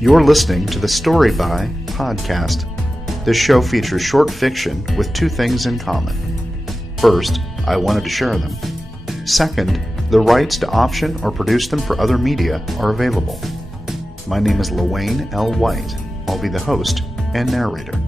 You're listening to the Story By podcast. This show features short fiction with two things in common. First, I wanted to share them. Second, the rights to option or produce them for other media are available. My name is Lewayne L. White. I'll be the host and narrator.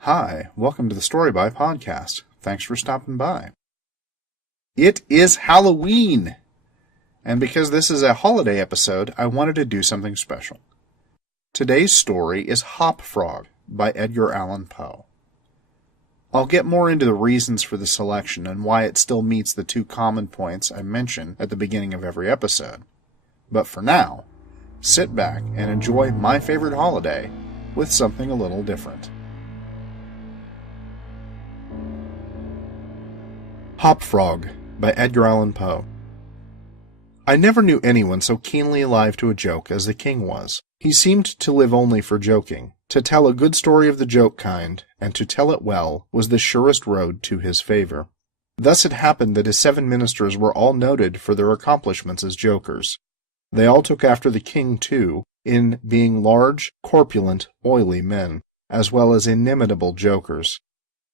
Hi, welcome to the Story By podcast. Thanks for stopping by. It is Halloween! And because this is a holiday episode, I wanted to do something special. Today's story is Hop Frog by Edgar Allan Poe. I'll get more into the reasons for the selection and why it still meets the two common points I mention at the beginning of every episode. But for now, sit back and enjoy my favorite holiday with something a little different. Hop Frog by Edgar Allan Poe. I never knew anyone so keenly alive to a joke as the king was. He seemed to live only for joking. To tell a good story of the joke kind, and to tell it well, was the surest road to his favor. Thus it happened that his 7 ministers were all noted for their accomplishments as jokers. They all took after the king, too, in being large, corpulent, oily men, as well as inimitable jokers.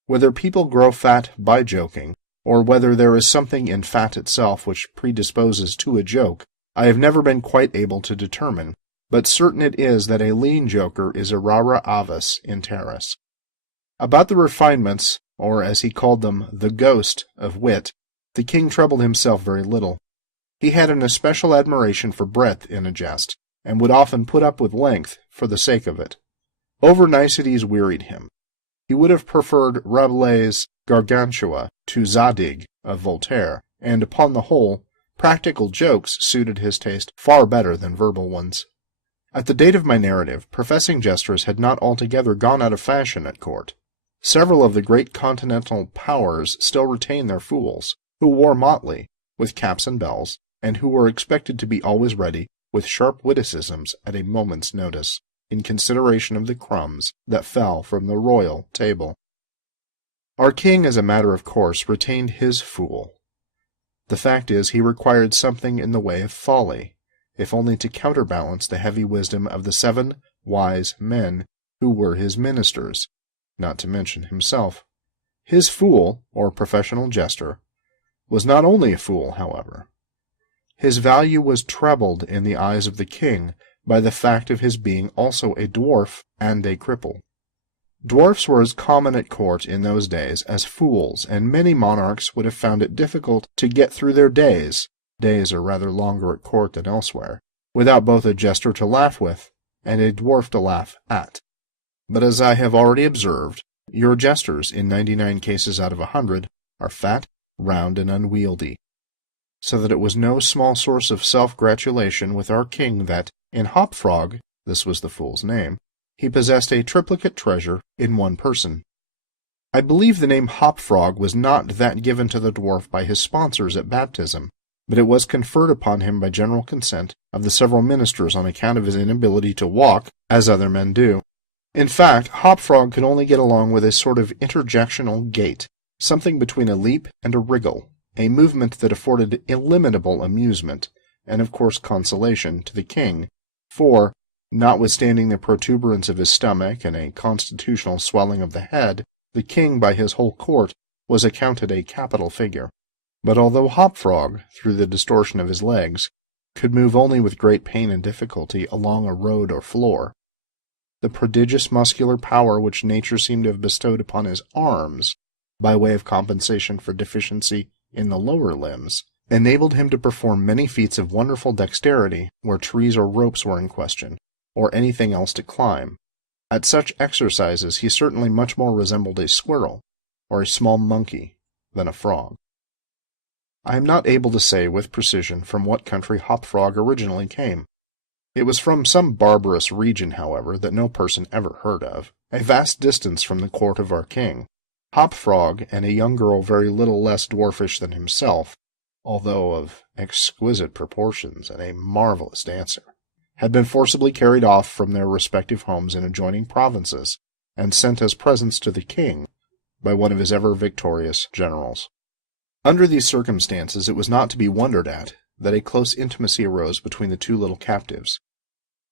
Whether people grow fat by joking, or whether there is something in fat itself which predisposes to a joke, I have never been quite able to determine, but certain it is that a lean joker is a rara avis in terris. About the refinements, or as he called them, the ghost, of wit, the king troubled himself very little. He had an especial admiration for breadth in a jest, and would often put up with length for the sake of it. Over-niceties wearied him. He would have preferred Rabelais' Gargantua to Zadig of Voltaire, and upon the whole, practical jokes suited his taste far better than verbal ones. At the date of my narrative, professing jesters had not altogether gone out of fashion at court. Several of the great continental powers still retained their fools, who wore motley, with caps and bells, and who were expected to be always ready with sharp witticisms at a moment's notice, in consideration of the crumbs that fell from the royal table. Our king, as a matter of course, retained his fool. The fact is, he required something in the way of folly, if only to counterbalance the heavy wisdom of the 7 wise men who were his ministers, not to mention himself. His fool, or professional jester, was not only a fool, however. His value was trebled in the eyes of the king by the fact of his being also a dwarf and a cripple. Dwarfs were as common at court in those days as fools, and many monarchs would have found it difficult to get through their days are rather longer at court than elsewhere, without both a jester to laugh with and a dwarf to laugh at. But as I have already observed, your jesters, in 99 cases out of 100, are fat, round, and unwieldy, so that it was no small source of self-gratulation with our king that, in Hop Frog, this was the fool's name, he possessed a triplicate treasure in one person. I believe the name Hop Frog was not that given to the dwarf by his sponsors at baptism, but it was conferred upon him by general consent of the several ministers on account of his inability to walk as other men do. In fact, Hop Frog could only get along with a sort of interjectional gait, something between a leap and a wriggle, a movement that afforded illimitable amusement, and of course consolation, to the king, for, notwithstanding the protuberance of his stomach and a constitutional swelling of the head, the king by his whole court was accounted a capital figure. But although Hop Frog, through the distortion of his legs, could move only with great pain and difficulty along a road or floor, the prodigious muscular power which nature seemed to have bestowed upon his arms, by way of compensation for deficiency in the lower limbs, enabled him to perform many feats of wonderful dexterity where trees or ropes were in question, or anything else to climb. At such exercises he certainly much more resembled a squirrel, or a small monkey, than a frog. I am not able to say with precision from what country Hop Frog originally came. It was from some barbarous region, however, that no person ever heard of, a vast distance from the court of our king. Hop Frog and a young girl very little less dwarfish than himself, although of exquisite proportions and a marvelous dancer. had been forcibly carried off from their respective homes in adjoining provinces and sent as presents to the king by one of his ever-victorious generals. Under these circumstances, it was not to be wondered at that a close intimacy arose between the two little captives.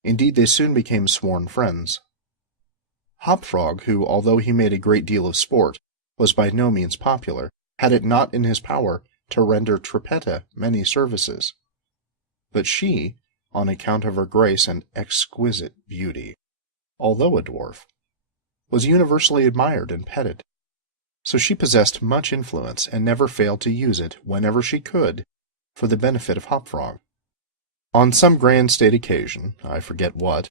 Indeed, they soon became sworn friends. Hopfrog, who, although he made a great deal of sport, was by no means popular, had it not in his power to render Trippetta many services. But she, on account of her grace and exquisite beauty, although a dwarf, was universally admired and petted. So she possessed much influence, and never failed to use it, whenever she could, for the benefit of Hopfrog. On some grand state occasion, I forget what,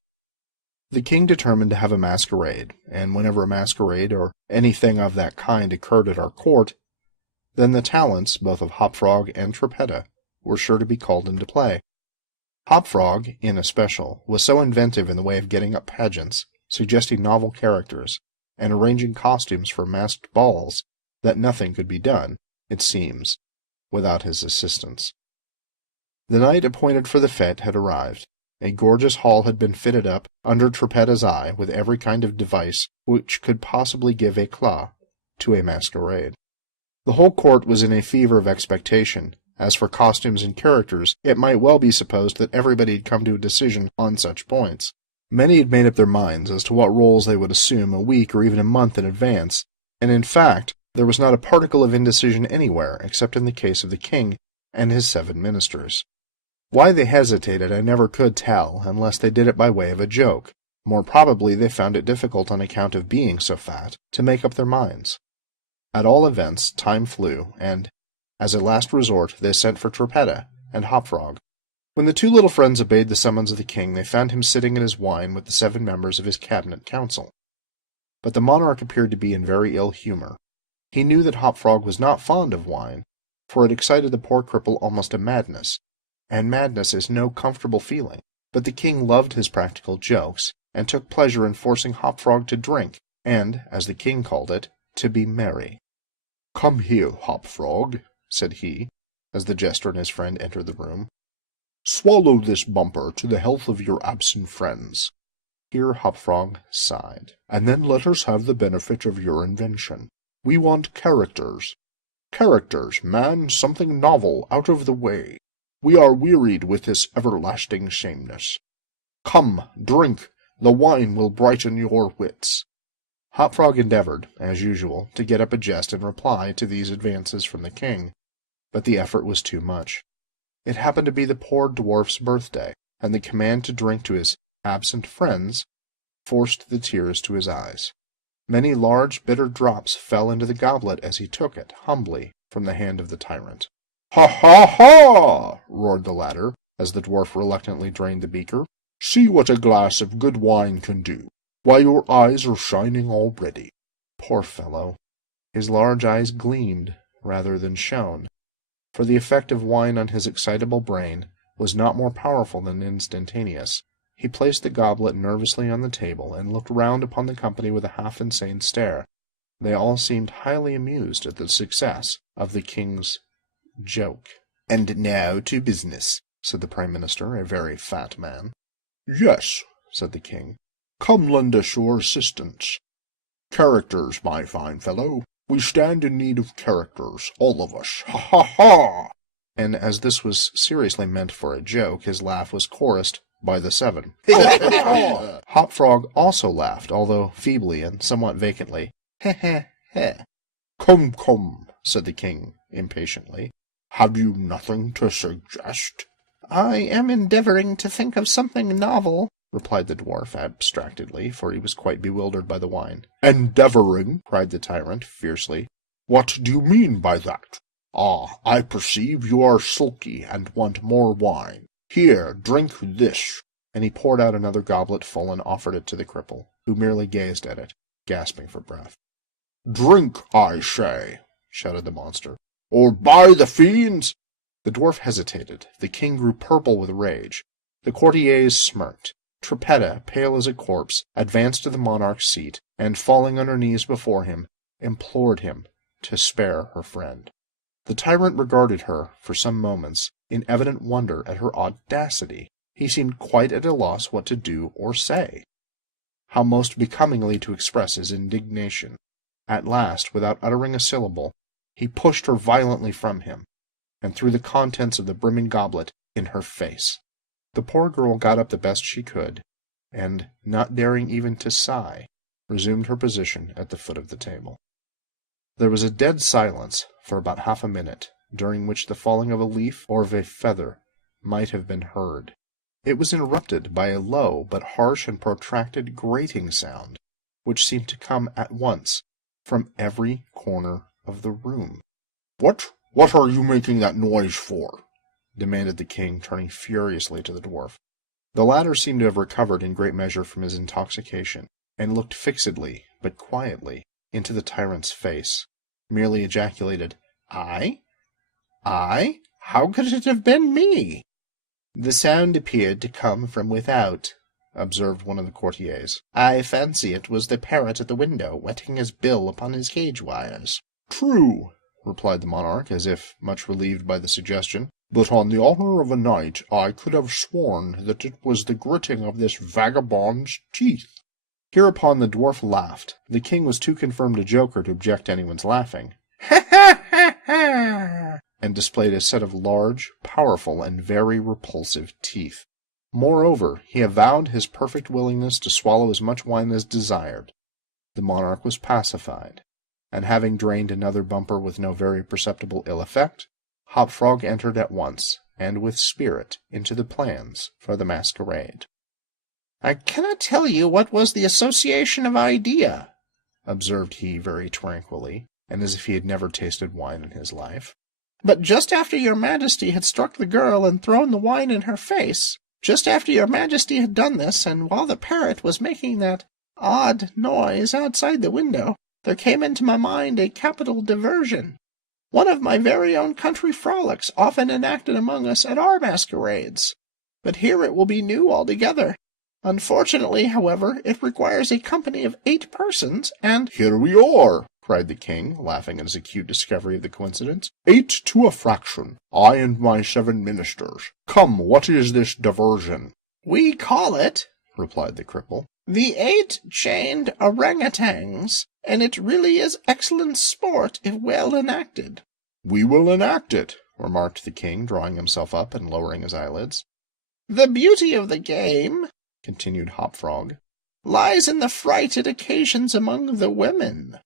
the king determined to have a masquerade, and whenever a masquerade or anything of that kind occurred at our court, then the talents both of Hopfrog and Trippetta were sure to be called into play. Hopfrog, in especial, was so inventive in the way of getting up pageants, suggesting novel characters, and arranging costumes for masked balls, that nothing could be done, it seems, without his assistance. The night appointed for the fete had arrived. A gorgeous hall had been fitted up under Trippetta's eye with every kind of device which could possibly give éclat to a masquerade. The whole court was in a fever of expectation. As for costumes and characters, it might well be supposed that everybody had come to a decision on such points. Many had made up their minds as to what roles they would assume a week or even a month in advance, and in fact there was not a particle of indecision anywhere except in the case of the king and his 7 ministers. Why they hesitated I never could tell, unless they did it by way of a joke. More probably they found it difficult on account of being so fat to make up their minds. At all events, time flew, and, as a last resort, they sent for Trippetta and Hopfrog. When the 2 little friends obeyed the summons of the king, they found him sitting at his wine with the 7 members of his cabinet council. But the monarch appeared to be in very ill humor. He knew that Hopfrog was not fond of wine, for it excited the poor cripple almost to madness, and madness is no comfortable feeling. But the king loved his practical jokes, and took pleasure in forcing Hopfrog to drink, and, as the king called it, to be merry. "Come here, Hopfrog," said he, as the jester and his friend entered the room. "Swallow this bumper to the health of your absent friends." Here Hopfrog sighed. "And then let us have the benefit of your invention. We want characters. Characters, man, something novel, out of the way. We are wearied with this everlasting sameness. Come, drink, the wine will brighten your wits." Hopfrog endeavored, as usual, to get up a jest in reply to these advances from the king, but the effort was too much. It happened to be the poor dwarf's birthday, and the command to drink to his absent friends forced the tears to his eyes. Many large bitter drops fell into the goblet as he took it, humbly, from the hand of the tyrant. "Ha, ha, ha!" roared the latter, as the dwarf reluctantly drained the beaker. "See what a glass of good wine can do. Why, your eyes are shining already." Poor fellow! His large eyes gleamed rather than shone, for the effect of wine on his excitable brain was not more powerful than instantaneous. He placed the goblet nervously on the table, and looked round upon the company with a half-insane stare. They all seemed highly amused at the success of the king's joke. "And now to business," said the Prime Minister, a very fat man. "Yes," said the king. "Come lend us your assistance. Characters, my fine fellow. We stand in need of characters, all of us. Ha, ha, ha!" And as this was seriously meant for a joke, his laugh was chorused by the 7. Hopfrog also laughed, although feebly and somewhat vacantly. "Heh, heh, heh." "Come, come," said the king impatiently. "Have you nothing to suggest?" "I am endeavoring to think of something novel," replied the dwarf abstractedly, for he was quite bewildered by the wine. "Endeavoring!" cried the tyrant fiercely. "What do you mean by that? Ah, I perceive you are sulky and want more wine. Here, drink this." And he poured out another goblet full and offered it to the cripple, who merely gazed at it, gasping for breath. "Drink, I say," shouted the monster, "or by the fiends—" The dwarf hesitated. The king grew purple with rage. The courtiers smirked. Trippetta, pale as a corpse, advanced to the monarch's seat, and, falling on her knees before him, implored him to spare her friend. The tyrant regarded her for some moments in evident wonder at her audacity. He seemed quite at a loss what to do or say, how most becomingly to express his indignation. At last, without uttering a syllable, he pushed her violently from him, and threw the contents of the brimming goblet in her face. The poor girl got up the best she could, and, not daring even to sigh, resumed her position at the foot of the table. There was a dead silence for about half a minute, during which the falling of a leaf or of a feather might have been heard. It was interrupted by a low but harsh and protracted grating sound, which seemed to come at once from every corner of the room. "What are you making that noise for?" demanded the king, turning furiously to the dwarf. The latter seemed to have recovered in great measure from his intoxication, and looked fixedly, but quietly, into the tyrant's face, merely ejaculated, "I? I? How could it have been me?" "The sound appeared to come from without," observed one of the courtiers. "I fancy it was the parrot at the window, wetting his bill upon his cage wires." "True," replied the monarch, as if much relieved by the suggestion, "but on the honour of a knight I could have sworn that it was the gritting of this vagabond's teeth." Hereupon the dwarf laughed. The king was too confirmed a joker to object to anyone's laughing. "Ha ha ha ha!" and displayed a set of large, powerful, and very repulsive teeth. Moreover, he avowed his perfect willingness to swallow as much wine as desired. The monarch was pacified, and having drained another bumper with no very perceptible ill effect, Hopfrog entered at once, and with spirit, into the plans for the masquerade. "I cannot tell you what was the association of idea," observed he very tranquilly, and as if he had never tasted wine in his life. "But just after your majesty had struck the girl and thrown the wine in her face, just after your majesty had done this, and while the parrot was making that odd noise outside the window, there came into my mind a capital diversion. One of my very own country frolics, often enacted among us at our masquerades. But here it will be new altogether. Unfortunately, however, it requires a company of 8 persons, and—" "Here we are!" cried the king, laughing at his acute discovery of the coincidence. "8 to a fraction, I and my 7 ministers. Come, what is this diversion?" "We call it," replied the cripple, "the 8 chained orangutans, and it really is excellent sport if well enacted." "We will enact it," remarked the king, drawing himself up and lowering his eyelids. "The beauty of the game," continued Hopfrog, "lies in the fright it occasions among the women."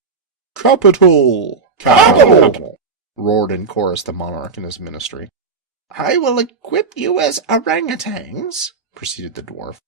"Capital! Capital!" roared in chorus the monarch and his ministry. "I will equip you as orangutans," proceeded the dwarf.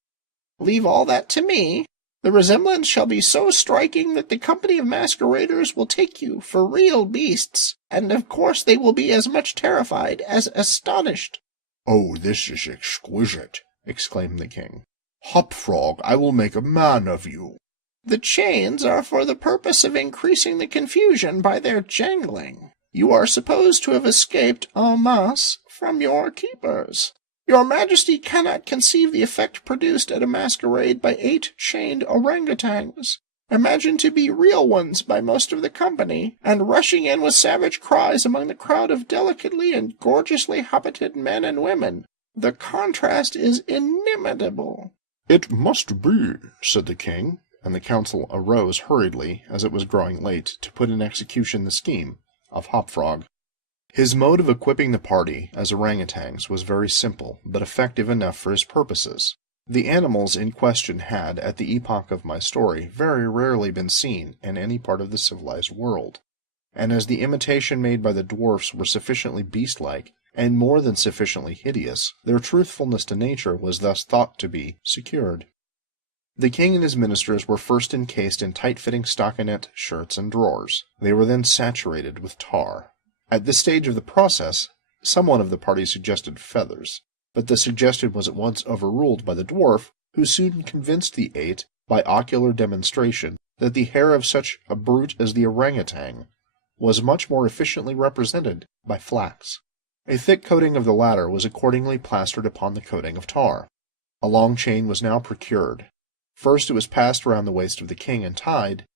"Leave all that to me. The resemblance shall be so striking that the company of masqueraders will take you for real beasts, and of course they will be as much terrified as astonished." "Oh, this is exquisite!" exclaimed the king. "Hopfrog, I will make a man of you." "The chains are for the purpose of increasing the confusion by their jangling. You are supposed to have escaped en masse from your keepers. Your majesty cannot conceive the effect produced at a masquerade by 8 chained orangutans, imagined to be real ones by most of the company, and rushing in with savage cries among the crowd of delicately and gorgeously habited men and women. The contrast is inimitable." "It must be," said the king, and the council arose hurriedly, as it was growing late, to put in execution the scheme of Hopfrog. His mode of equipping the party as orangutans was very simple, but effective enough for his purposes. The animals in question had, at the epoch of my story, very rarely been seen in any part of the civilized world, and as the imitation made by the dwarfs were sufficiently beast-like, and more than sufficiently hideous, their truthfulness to nature was thus thought to be secured. The king and his ministers were first encased in tight-fitting stockinette shirts and drawers. They were then saturated with tar. At this stage of the process, some one of the party suggested feathers, but the suggestion was at once overruled by the dwarf, who soon convinced the 8, by ocular demonstration, that the hair of such a brute as the orangutan was much more efficiently represented by flax. A thick coating of the latter was accordingly plastered upon the coating of tar. A long chain was now procured. First it was passed around the waist of the king and tied,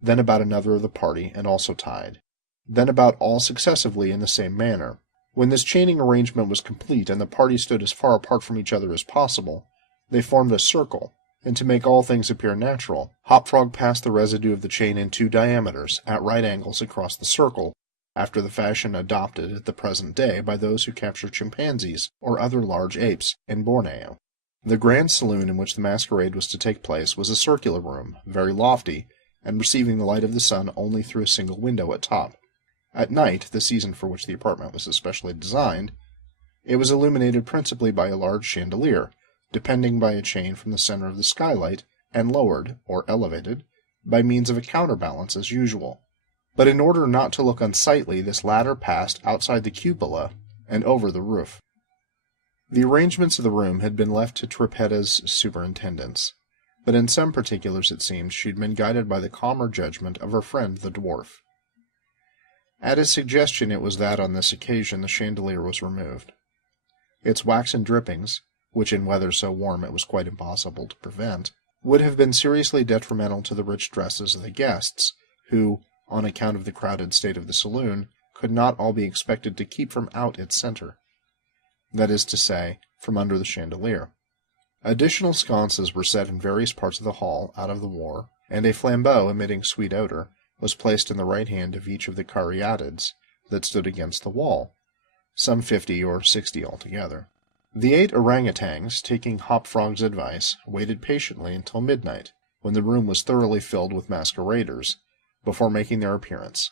then about another of the party and also tied, then about all successively in the same manner. When this chaining arrangement was complete and the party stood as far apart from each other as possible, they formed a circle, and to make all things appear natural, Hop Frog passed the residue of the chain in 2 diameters, at right angles across the circle, after the fashion adopted at the present day by those who capture chimpanzees or other large apes in Borneo. The grand saloon in which the masquerade was to take place was a circular room, very lofty, and receiving the light of the sun only through a single window at top. At night, the season for which the apartment was especially designed, it was illuminated principally by a large chandelier, depending by a chain from the center of the skylight, and lowered, or elevated, by means of a counterbalance as usual. But in order not to look unsightly, this ladder passed outside the cupola and over the roof. The arrangements of the room had been left to Trippetta's superintendence, but in some particulars it seemed she had been guided by the calmer judgment of her friend the dwarf. At his suggestion it was that on this occasion the chandelier was removed. Its waxen drippings, which in weather so warm it was quite impossible to prevent, would have been seriously detrimental to the rich dresses of the guests, who, on account of the crowded state of the saloon, could not all be expected to keep from out its center, that is to say, from under the chandelier. Additional sconces were set in various parts of the hall out of the war, and a flambeau emitting sweet odor was placed in the right hand of each of the caryatids that stood against the wall, some 50 or 60 altogether. The 8 orangutans, taking Hop Frog's advice, waited patiently until midnight, when the room was thoroughly filled with masqueraders, before making their appearance.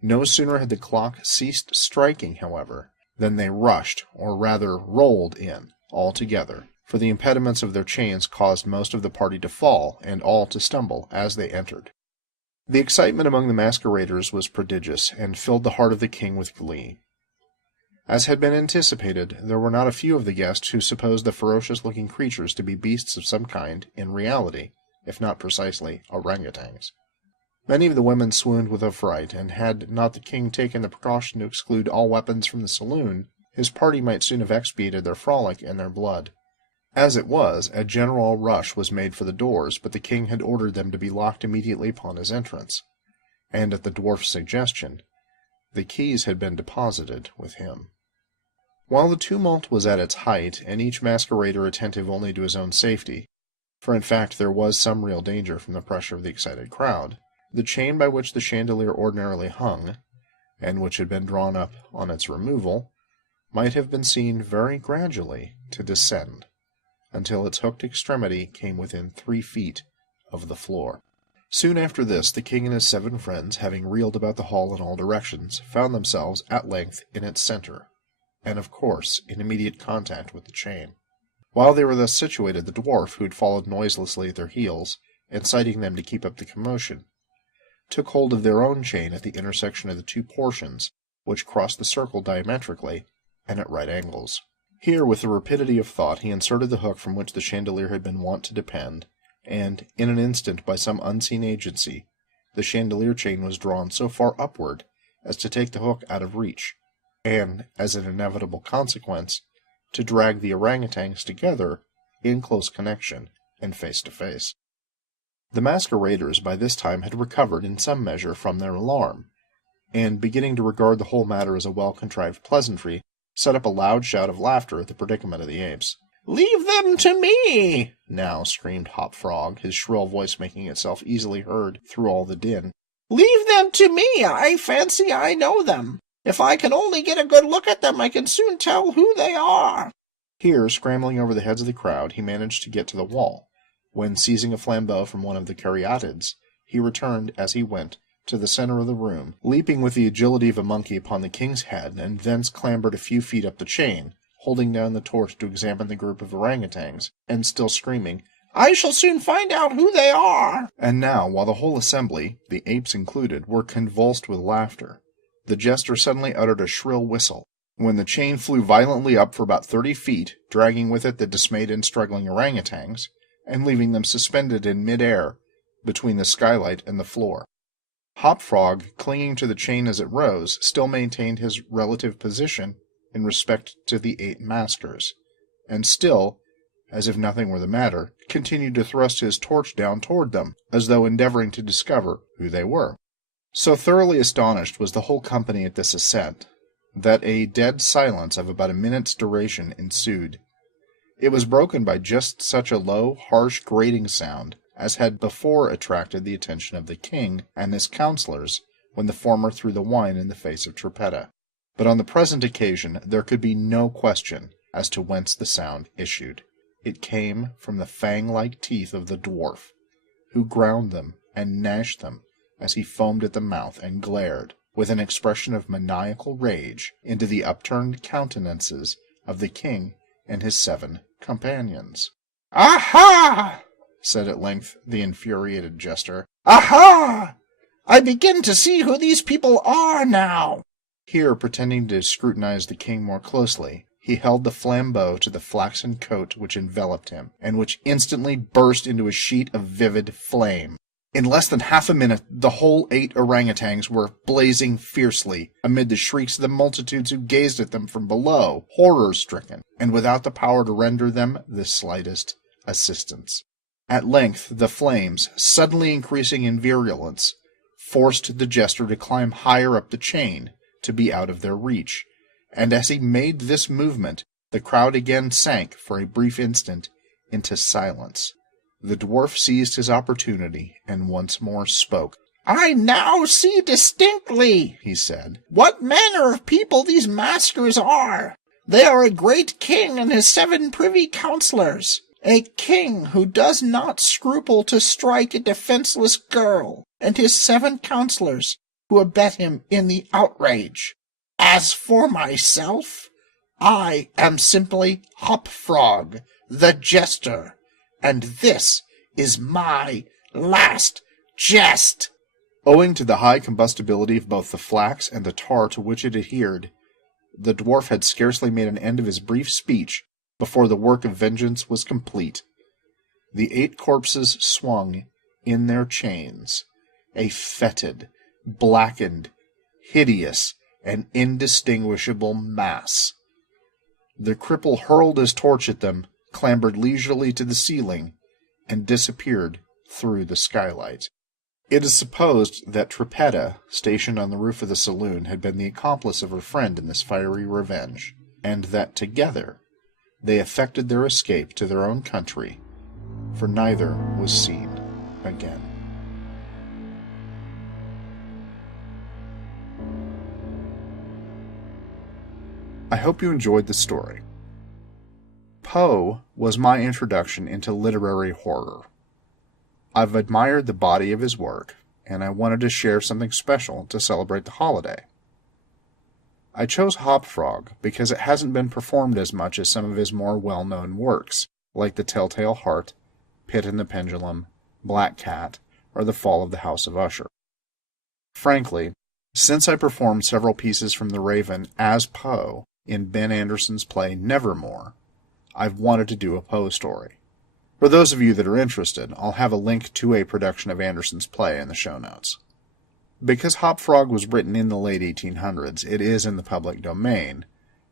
No sooner had the clock ceased striking, however, than they rushed, or rather rolled in, all together, for the impediments of their chains caused most of the party to fall, and all to stumble as they entered. The excitement among the masqueraders was prodigious, and filled the heart of the king with glee. As had been anticipated, there were not a few of the guests who supposed the ferocious-looking creatures to be beasts of some kind in reality, if not precisely orangutans. Many of the women swooned with affright, and had not the king taken the precaution to exclude all weapons from the saloon, his party might soon have expiated their frolic in their blood. As it was, a general rush was made for the doors, but the king had ordered them to be locked immediately upon his entrance, and at the dwarf's suggestion, the keys had been deposited with him. While the tumult was at its height, and each masquerader attentive only to his own safety, for in fact there was some real danger from the pressure of the excited crowd, the chain by which the chandelier ordinarily hung, and which had been drawn up on its removal, might have been seen very gradually to descend, until its hooked extremity came within 3 feet of the floor. Soon after this, the king and his 7 friends, having reeled about the hall in all directions, found themselves at length in its center, and of course in immediate contact with the chain. While they were thus situated, the dwarf, who had followed noiselessly at their heels, inciting them to keep up the commotion, took hold of their own chain at the intersection of the 2 portions, which crossed the circle diametrically and at right angles. Here, with the rapidity of thought, he inserted the hook from which the chandelier had been wont to depend, and, in an instant, by some unseen agency, the chandelier chain was drawn so far upward as to take the hook out of reach, and, as an inevitable consequence, to drag the orangutans together in close connection and face to face. The masqueraders by this time had recovered in some measure from their alarm, and, beginning to regard the whole matter as a well-contrived pleasantry, set up a loud shout of laughter at the predicament of the apes. "Leave them to me!" now screamed Hop Frog, his shrill voice making itself easily heard through all the din. "Leave them to me! I fancy I know them. If I can only get a good look at them, I can soon tell who they are." Here, scrambling over the heads of the crowd, he managed to get to the wall, when, seizing a flambeau from one of the caryatids, he returned, as he went, to the center of the room, leaping with the agility of a monkey upon the king's head, and thence clambered a few feet up the chain, holding down the torch to examine the group of orangutans, and still screaming, "I shall soon find out who they are!" And now, while the whole assembly, the apes included, were convulsed with laughter, the jester suddenly uttered a shrill whistle, when the chain flew violently up for about 30 feet, dragging with it the dismayed and struggling orangutans, and leaving them suspended in mid-air between the skylight and the floor. Hop Frog, clinging to the chain as it rose, still maintained his relative position in respect to the 8 maskers, and still, as if nothing were the matter, continued to thrust his torch down toward them, as though endeavoring to discover who they were. So thoroughly astonished was the whole company at this ascent, that a dead silence of about a minute's duration ensued. It was broken by just such a low, harsh, grating sound as had before attracted the attention of the king and his counselors when the former threw the wine in the face of Trippetta. But on the present occasion there could be no question as to whence the sound issued. It came from the fang-like teeth of the dwarf, who ground them and gnashed them as he foamed at the mouth and glared, with an expression of maniacal rage, into the upturned countenances of the king and his 7 companions. "Aha!" said at length the infuriated jester. "Aha! I begin to see who these people are now." Here, pretending to scrutinize the king more closely, he held the flambeau to the flaxen coat which enveloped him, and which instantly burst into a sheet of vivid flame. In less than half a minute, the whole 8 orangutans were blazing fiercely, amid the shrieks of the multitudes who gazed at them from below, horror-stricken, and without the power to render them the slightest assistance. At length, the flames, suddenly increasing in virulence, forced the jester to climb higher up the chain, to be out of their reach, and as he made this movement, the crowd again sank for a brief instant into silence. The dwarf seized his opportunity and once more spoke. "I now see distinctly," he said, "what manner of people these maskers are. They are a great king and his 7 privy councillors, a king who does not scruple to strike a defenceless girl, and his 7 councillors who abet him in the outrage. As for myself, I am simply Hop-Frog, the jester, and this is my last jest." Owing to the high combustibility of both the flax and the tar to which it adhered, the dwarf had scarcely made an end of his brief speech before the work of vengeance was complete. The 8 corpses swung in their chains, a fetid, blackened, hideous, and indistinguishable mass. The cripple hurled his torch at them, clambered leisurely to the ceiling, and disappeared through the skylight. It is supposed that Trippetta, stationed on the roof of the saloon, had been the accomplice of her friend in this fiery revenge, and that together they effected their escape to their own country, for neither was seen again. I hope you enjoyed the story. Poe was my introduction into literary horror. I've admired the body of his work, and I wanted to share something special to celebrate the holiday. I chose Hop-Frog because it hasn't been performed as much as some of his more well-known works, like The Telltale Heart, Pit and the Pendulum, Black Cat, or The Fall of the House of Usher. Frankly, since I performed several pieces from The Raven as Poe in Ben Anderson's play Nevermore, I've wanted to do a Poe story. For those of you that are interested, I'll have a link to a production of Anderson's play in the show notes. Because Hop-Frog was written in the late 1800s, it is in the public domain,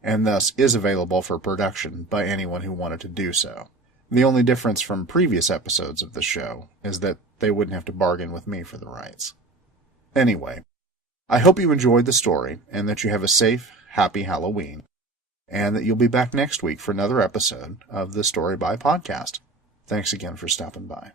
and thus is available for production by anyone who wanted to do so. The only difference from previous episodes of the show is that they wouldn't have to bargain with me for the rights. Anyway, I hope you enjoyed the story, and that you have a safe, happy Halloween, and that you'll be back next week for another episode of the Story by Podcast. Thanks again for stopping by.